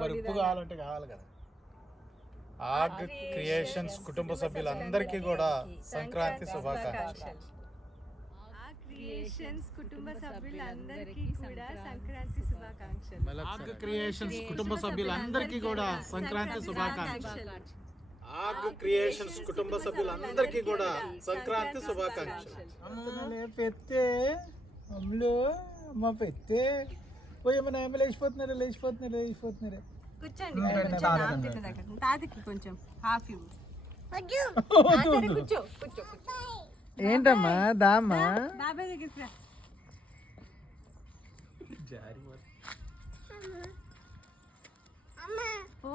మరి ఉప్పు కావాలంటే కావాలి కదా. ఆగ్ క్రియేషన్స్ కుటుంబ సభ్యులందరికీ కూడా సంక్రాంతి శుభాకాంక్షలు. ఆగ్ క్రియేషన్స్ కుటుంబ సభ్యులందరికీ కూడా సంక్రాంతి శుభాకాంక్షలు. ఆగ్ క్రియేషన్స్ కుటుంబ సభ్యులందరికీ కూడా సంక్రాంతి శుభాకాంక్షలు. పెత్తే అమ్ములు మా పెత్తే పోయేమన్నా ఏమో లేచిపోతున్నారు. కూర్చోండి తాతకి కొంచెం హాఫ్ ఇవ్వు. కూర్చో ఏంటమ్మా దామ్మా బాబాయ్ దగ్గరికి రా.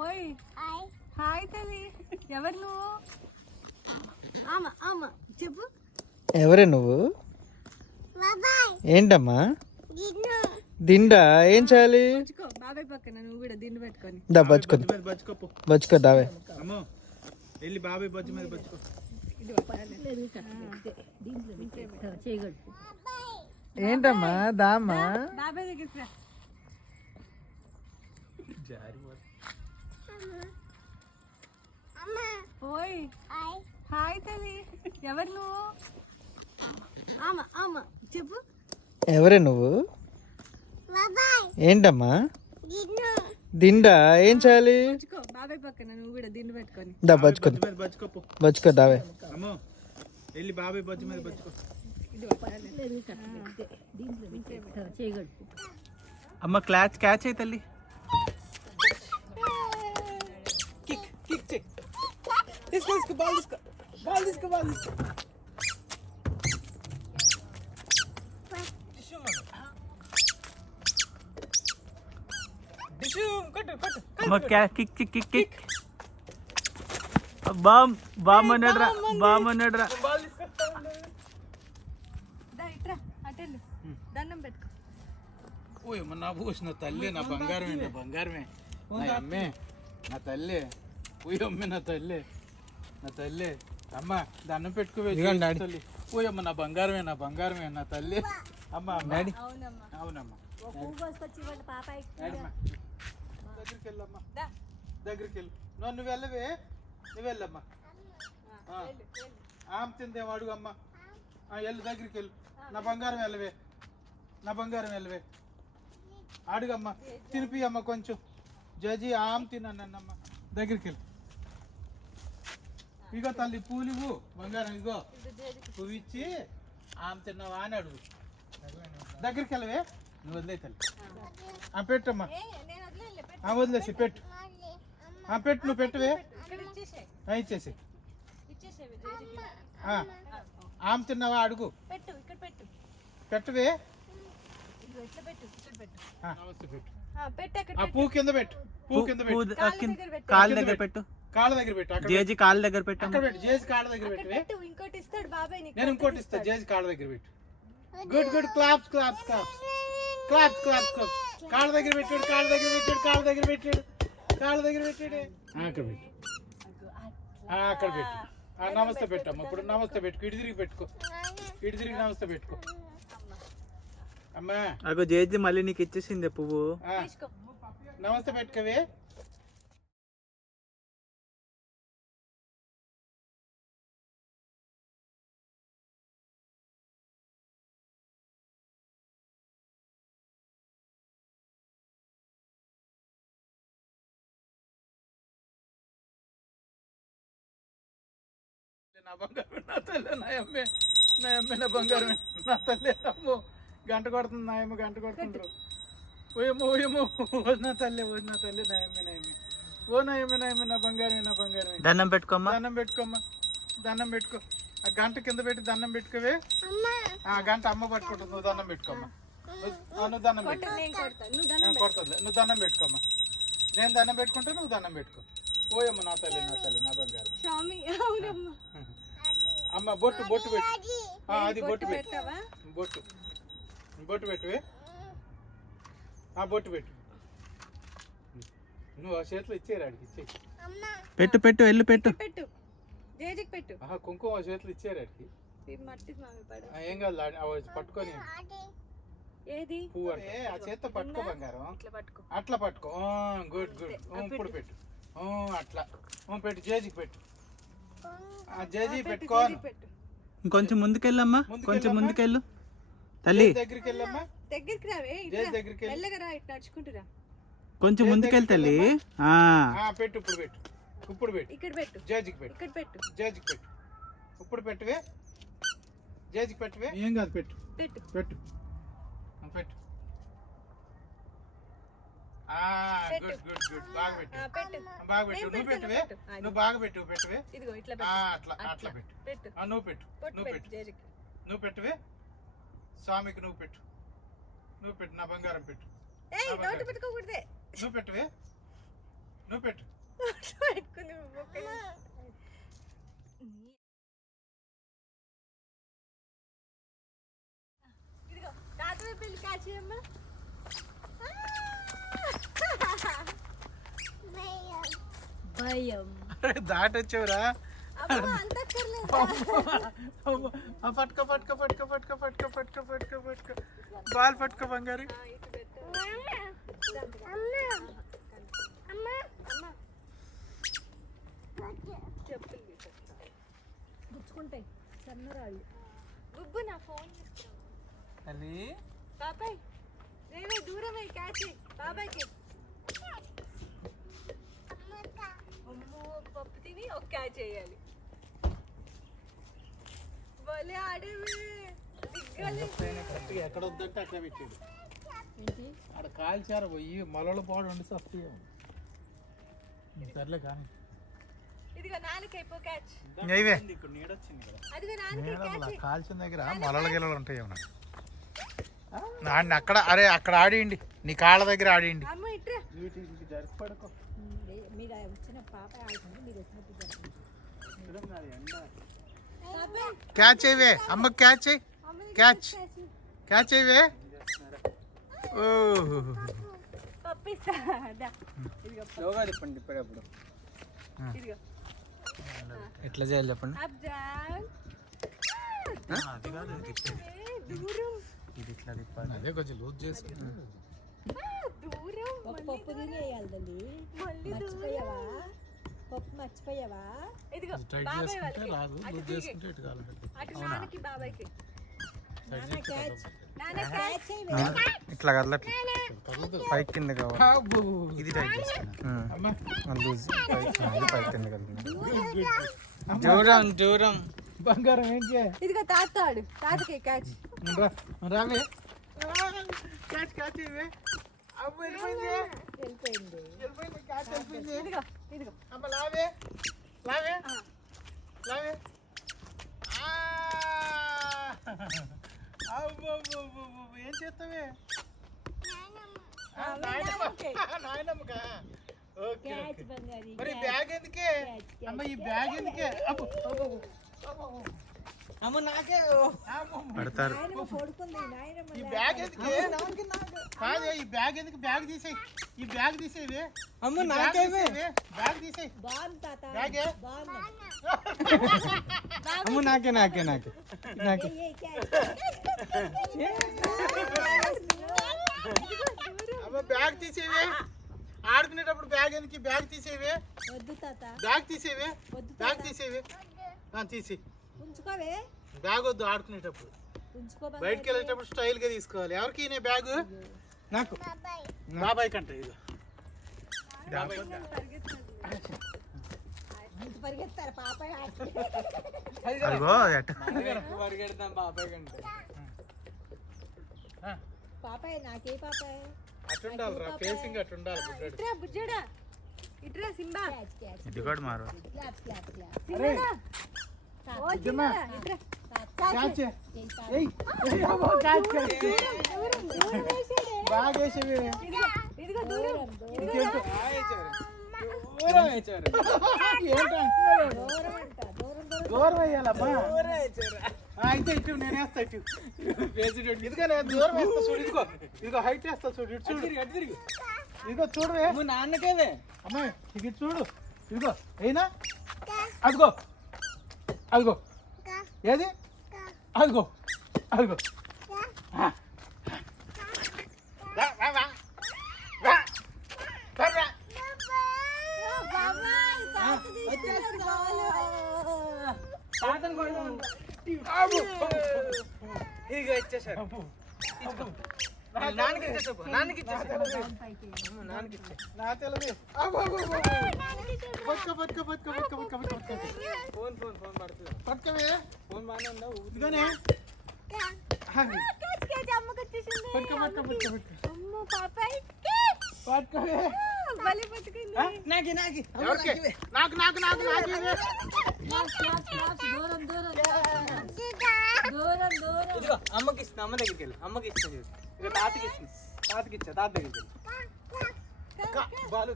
ఓయ్ హాయ్ తల్లి. ఎవరు నువ్వు? ఆమా చెప్పు. ఎవరే నువ్వు? ఏంటమ్మా దిండా? ఏం చేయాలి? బాబాయ్ పక్కన నువ్వు కూడా దిండు పెట్టుకొని దా బచ్చుకో దావే. వెళ్ళి బాబాయ్ బజ్జి మీద బచ్చుకో. ఏంటమ్మా దామ్మా బాబాయ్ దగ్గరికి రా. ఓయ్ హాయ్ తల్లి. ఎవరు నువ్వు? ఆమా చెప్పు. ఎవరే నువ్వు? ఏంటమ్మా దిండా? ఏం చేయాలి? బాబాయ్ పక్కన నువ్వు కూడా దిండు పెట్టుకొని దా బచ్చుకో దావే. వెళ్ళి బాబాయ్ బజ్జి మీద బచ్చుకో. అమ్మ క్యాచ్ అయి తల్లి. బామ్మన్నాడ్రా. దండం పెట్టుకో. ఓయమ్మ నా పూసిన తల్లి, నా బంగారమే నా అమ్మే, నా తల్లి. ఓయమ్మ నా తల్లి అమ్మ దండం పెట్టుకోవే తల్లి. ఓయమ్మ నా బంగారమే నా తల్లి. అమ్మ అవునమ్మా దగ్గరికి వెళ్ళు. నువ్వు వెళ్ళమ్మా. ఆమె తిందేమో అడుగు అమ్మ. వెళ్ళు దగ్గరికి వెళ్ళు. నా బంగారం వెళ్ళవే అడుగమ్మా. తినిపి అమ్మ కొంచెం. జజి ఆమె తినన్నమ్మ. దగ్గరికి వెళ్ళు. ఇగో తల్లి పూలు ఇవ్వు. బంగారం ఇగో పువ్వు ఇచ్చి ఆమె తిన్నావా అని అడుగు. దగ్గరికి వెళ్ళవే. నువ్వు వదిలే తల్లి. పెట్టమ్మా. వదిలేసి పెట్టు. నువ్వు పెట్టవే. ఇచ్చేసి ఆమె తిన్నావా అడుగు. పెట్టవే. పువ్వు కింద పెట్టు. కాళ్ళ దగ్గర పెట్టు. జేజీ కాళ్ళ దగ్గర పెట్టు. జేజీ కాళ్ళ దగ్గర పెట్టు. ఇంకోటి ఇస్తాడు బాబాయ్. నేను ఇంకోటి ఇస్తా. జేజీ కాళ్ళ దగ్గర పెట్టు. Good claps. కాళ్ళ దగ్గర పెట్టాడు. అక్కడ పెట్టు. నమస్తే పెట్టమ్మా. ఇప్పుడు నమస్తే పెట్టుకో. ఇటు తిరిగి నమస్తే పెట్టుకో అమ్మా. అగో జేజీ మళ్ళీ నీకు ఇచ్చేసింది పువ్వు. నమస్తే పెట్టుకోవే. నా బంగారమే నా తల్లి. నా అమ్మే నా బంగారమే నా తల్లి. అమ్మో గంట కొడుతుంది. నాయమ్మ గంట కొడుతుండ్రు. ఓయమ్మో నా తల్లి నా అమ్మే. నాయమ్మే నా బంగారమే. దండం పెట్టుకోమ్మా. దండం పెట్టుకో. ఆ గంట కింద పెట్టి దండం పెట్టుకోవే. ఆ గంట అమ్మ పట్టుకుంటుంది. నువ్వు దండం పెట్టుకోమ్మా. నువ్వు దండం పెట్టు. నేను కొడుతుంది. నువ్వు దండం పెట్టుకోమ్మా. నేను దండం పెట్టుకుంటే నువ్వు దండం పెట్టుకో. ఓయమ్మ నా తల్లి నా బంగారం. అమ్మ బొట్టు పెట్టు. అది బొట్టు పెట్టువే. బొట్టు పెట్టు. నువ్వు ఆ చేతిలో ఇచ్చేరా అడిగి ఇచ్చే. పెట్టు ఎల్లు పెట్టు. కుంకుమ ఆ చేతిలో ఇచ్చేరా అడిగి. ఏం కాదు పట్టుకొని ఏది పువ్వు అంటే ఆ చేత్తో పట్టుకో బంగారం. ఇట్లా పట్టుకో. అట్లా పట్టుకో. Good good. ఇప్పుడు పెట్టు. అట్లా పెట్టు. జేజీకి పెట్టు. జేజీ పెట్టుకో. పెట్టు. ఇంకొంచెం ముందుకెళ్ళమ్మా, కొంచెం ముందుకెళ్ళు తల్లి. దగ్గరికి వెళ్ళమ్మా. దగ్గరికి రావే. జేజీ దగ్గరికి వెళ్ళి మెల్లగా రా, ఇట్లా నడుచుకుంటురా. కొంచెం ముందుకెళ్ళి తల్లి. పెట్టు. ఇప్పుడు పెట్టు. ఇప్పుడు పెట్టు. ఇక్కడ పెట్టు. జేజీకి పెట్టు. ఇక్కడ పెట్టు. జేజీకి పెట్టు. ఇప్పుడు పెట్టువే. జేజీకి పెట్టువే. ఏం కాదు పెట్టు. పెట్టు. పెట్టు. పెట్టు. Good good good. బాగా పెట్టు. పెట్టు. బాగా పెట్టు. నువ్వు పెట్టువే. నువ్వు బాగా పెట్టు. పెట్టువే. ఇదిగో ఇట్లా అట్లా అట్లా పెట్టు. పెట్టు. నువ్వు పెట్టు. నువ్వు పెట్టు. జేజీకి. నువ్వు పెట్టువే. స్వామికి నువ్వు పెట్టు. నువ్వు పెట్టు. నా బంగారం పెట్టు. ఏయ్ నోటి పెట్టుకోకూడదే. నువ్వు పెట్టువే. నువ్వు పెట్టు. పెట్టుకుని మొక్కలు. ఇదిగో తాతయ్య పెళ్లి కాచేయమ్మా. భయం. దాటొచ్చావురా. అమ్మా అంత అక్కర్లేదు. పట్టుకో పట్టుకో పట్టుకో పట్టుకో పట్టుకో పట్టుకో పట్టుకో పట్టుకో. బాల్ పట్టుకో బంగారు. గుచ్చుకుంటాయి సన్నరాళ్ళు. గుబ్బు నా ఫోన్ తీసుకురా. తల్లి బాబాయ్ రేవే దూరం అయ్యి క్యాచ్ బాబాయ్కి. అమ్మో పప్పు తిని ఒక క్యాచ్ చేయాలి. భలే ఆడేవి. ఎక్కడ వద్దంటే అక్కడ పెట్టాడు. అక్కడ కాల్చారు పోయి మొలలు పాడు వండి వస్తాయి. సర్లే కానీ ఇదిగో నాలుగు అయిపో క్యాచ్. ఇక్కడ నీడొచ్చింది కదా. అదిగో నాలుగు క్యాచ్. కాల్చిన దగ్గర మొలల గిలలు ఉంటాయి. నాన్న అక్కడ అరే అక్కడ ఆడియండి. నీ కాళ్ళ దగ్గర ఆడియండి. అమ్మ ఇట్రా. వీటికి జరిపి పడుకో. మీరు వచ్చిన పాప ఆడుతుంది. మీరు వచ్చినప్పుడు క్యాచ్ అయ్యవే. అమ్మ క్యాచ్ అయ్యి. క్యాచ్ క్యాచ్ అయ్యవే. పప్పిస్తా. స్లోగా చెప్పండి ఇప్పుడప్పుడు. ఇదిగో ఎట్లా చేయాలి చెప్పండి. అబ్జాన్ దూరం. ఇది ఇట్లా తిప్పాలి. అదే కొంచెం లూజ్ చేసి దూరం. పప్పు తినేయాలి తల్లి. మర్చిపోయావా? పప్పు మర్చిపోయావా? ఇదిగో టైట్ బాబాయ్ చేసుకుంటే వాళ్ళకి. రాదు. లూజ్ చేసుకుంటే ఇటు కాదు. అటు నాన్నకి బాబాయ్కి. నాన్న క్యాచ్. నాన్న క్యాచ్. ఇట్లా కదలట్లా పైకి కింద కావాలి. ఇది టైట్ అమ్మా లూజ్ పైకి పైకి కింద కలుగుతుంది. దూరం దూరం. బంగారం ఏం చేయాలి. ఇదిగో తాత ఆడు. తాతకి క్యాచ్. రావే. క్యాచ్ క్యాచ్ ఇవే. అమ్మ వెళ్ళిపోయింది. వెళ్ళిపోయింది. వెళ్ళిపోయింది. క్యాచ్ వెళ్ళిపోయింది. ఇదిగో ఇదిగో. అమ్మ లావే. లావే. లావే. ఏం చేస్తావే. నాయనమ్మకా. ఓకే క్యాచ్ బంగారి. మరి బ్యాగ్ ఎందుకే. అమ్మ ఈ బ్యాగ్ ఎందుకే. అమ్మ నాకే పడతారు. నాయనమ్మ పడుకుంది. నాయనమ్మ ఈ బ్యాగ్ ఎందుకే. కాదే ఈ బ్యాగ్ ఎందుకు. బ్యాగ్ తీసేయి. ఈ బ్యాగ్ తీసేవే. అమ్మ నాకేవే. బ్యాగ్ తీసేయి. బాగుంది తాత. బ్యాగే. బాగుంది. అమ్మ నాకే నాకే నాకే నాకే. ఏయ్ క్యాచ్. అమ్మ బ్యాగ్ తీసేవే. ఆడుకునేటప్పుడు బ్యాగ్ ఎందుకు. బ్యాగ్ తీసేవే. వద్దు తాత. బ్యాగ్ తీసేవే. వద్దు బ్యాగ్ తాత. తీసేవే. తీసి ఉంచుకోవే. బ్యాగ్ వద్దు. ఆడుకునేటప్పుడు ఉంచుకో బయటకు బంగారి. వెళ్ళేటప్పుడు స్టైల్ గా తీసుకోవాలి. ఎవరికి ఈయన బ్యాగ్. నాకు బాబాయ్ కంట ఇది. ఇంత పరిగెత్తారు పాపాయ్. అదిగో ఎట్ట. పరిగెడతాం బాబాయ్ కంటే. పాపాయ్ నాకే పాపాయ్. అటుండాలిరా. ఫేసింగ్ అటుండాలి. బుడ్డాడు. ఇట్రా బుజ్జడా. ఇట్రా సింబా. Catch catch. ఇది కూడా మారు. Clap clap clap. సింబా. ఓ సింబా. ఇట్రా. క్యాచ్. ఏయ్ తాత. ఏయ్ క్యాచ్ క్యాచ్. దూరం దూరం వేసాడే. బాగా వేసేవి. ఇదిగో దూరం. ఏంటో దూరం అంట. దూరం దూరం. దూరం వేయాలమ్మా. అయితే ఇటు నేను వేస్తా. ఇటు ఇదిగో నేను దూరం వేస్తా చూడు. ఇదిగో ఇదిగో హైట్ వేస్తా చూడు. ఇటు చూడు. ఇదిగో చూడవే. నాన్నకేవే. అమ్మాయి ఇటు చూడు. ఇదిగో అయినా అదిగో అదిగో. ఏది. అదిగో అదిగో. ఇదిగో ఇచ్చేసారు. నాన్నకి ఇచ్చేసా, నాన్నకి ఇచ్చేసా. నాన్నకి ఇచ్చే. నా తెలివి ఫోన్ పడుతుంది. పట్టుకవే ఫోన్ బాగానే ఉందా? ఇదిగోనే అమ్మకి వచ్చేసింది పట్టుకో అమ్మ పాపాయ్ పట్టుకవే బలి పట్టుకుంది నాకి నాకి ఎవరికి నాకు నాకు నాకు నాకు దూరం దూరం దూరం దూరం. ఇదిగో అమ్మకి ఇస్తున్నా, అమ్మ దగ్గరికి వెళ్ళి. అమ్మకి ఇస్తాను. ఇక తాతకి ఇస్తుంది. తాతకి ఇచ్చా, తాత దగ్గరికి వెళ్ళి. బాలు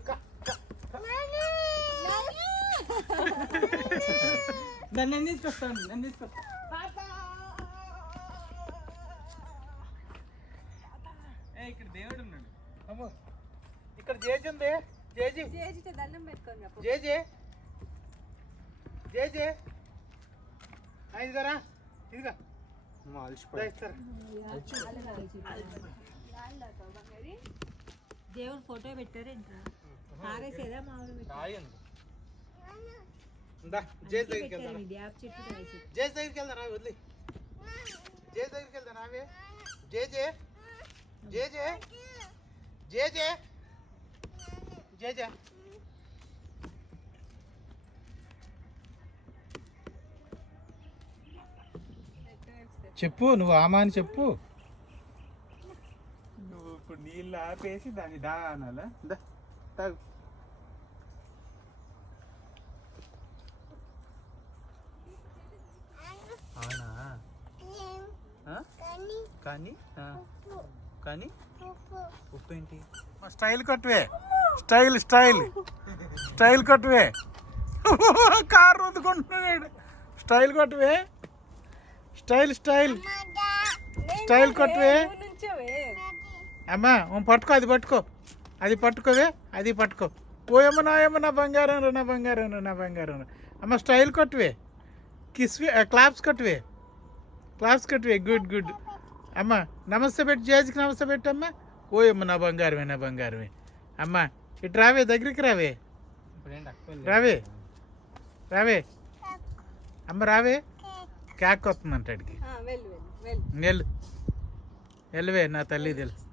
నన్ను తీసుకొస్తాను, నన్ను తీసుకొస్తా. ఇక్కడ దేవుడు ఉన్నాడు. అమ్మో ఇక్కడ జేజీ ఉంది జేజీ చేజితో దండం పెట్టుకొని చెప్పు జేజీ జేజీ ఇదిగోరా ఇదిగా అమ్మ అలసిపోయి. దేవుడు ఫోటో పెట్టారు ఇంకా ఆరేసేదా మామూలు జేజీ దగ్గరికి వెళ్దాం పెట్టారు యాప్ చెట్టు రాసి జేజీ దగ్గరికి వెళ్దాం రా వదిలి జేజీ దగ్గరికి వెళ్దాం రావే జేజీ జేజీ జేజీ జేజీ చెప్పు నువ్వు ఆమా అని చెప్పు నువ్వు ఇప్పుడు నీళ్ళు ఆపేసి దాన్ని దా అనాలా? తాగు అవునా? కానీ కానీ ఉప్పు ఏంటి? స్టైల్ కొట్టువే స్టైల్ స్టైల్ స్టైల్ కొట్టువే కారు రుద్దుకుంటున్నాడు స్టైల్ కొట్టువే స్టైల్ స్టైల్ స్టైల్ కొట్టువే అమ్మా పట్టుకో అది పట్టుకో అది పట్టుకోవే అది పట్టుకో ఓయమ్మ నాయమ్మ నా బంగారం రా నా బంగారం రా నా బంగారం రా అమ్మ స్టైల్ కొట్టువే కిస్వే క్లాప్స్ కొట్టువే క్లాప్స్ కొట్టువే గుడ్ గుడ్ అమ్మ నమస్తే పెట్టు జేజీకి నమస్తే పెట్టమ్మా ఓయమ్మ నా బంగారమే నా బంగారమే అమ్మ ఇటు రావే దగ్గరికి రావే రావే రావే అమ్మ రావే కేక్ వస్తుందంట అడిగి వెళ్ళు వెళ్ళు వెళ్ళు వెళ్ళు వెళ్ళవే నా తల్లి తెలుసు